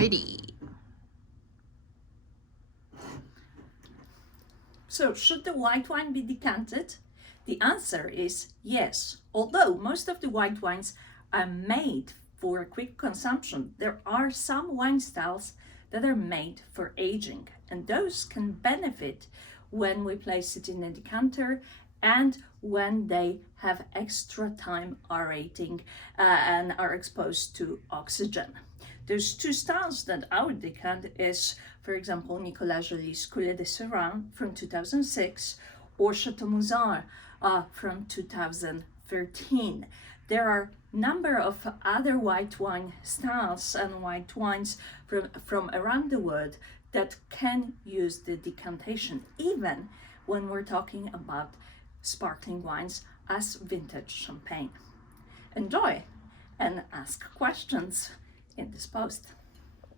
Alrighty. So, should the white wine be decanted? The answer is yes. Although most of the white wines are made for quick consumption, there are some wine styles that are made for aging, and those can benefit when we place it in a decanter and when they have extra time aerating and are exposed to oxygen. There's two styles that I would decant is, for example, Nicolas Joly's Coulet de Syrah from 2006 or Chateau Moussard from 2013. There are a number of other white wine styles and white wines from around the world that can use the decantation, even when we're talking about sparkling wines as vintage champagne. Enjoy and ask questions in this post.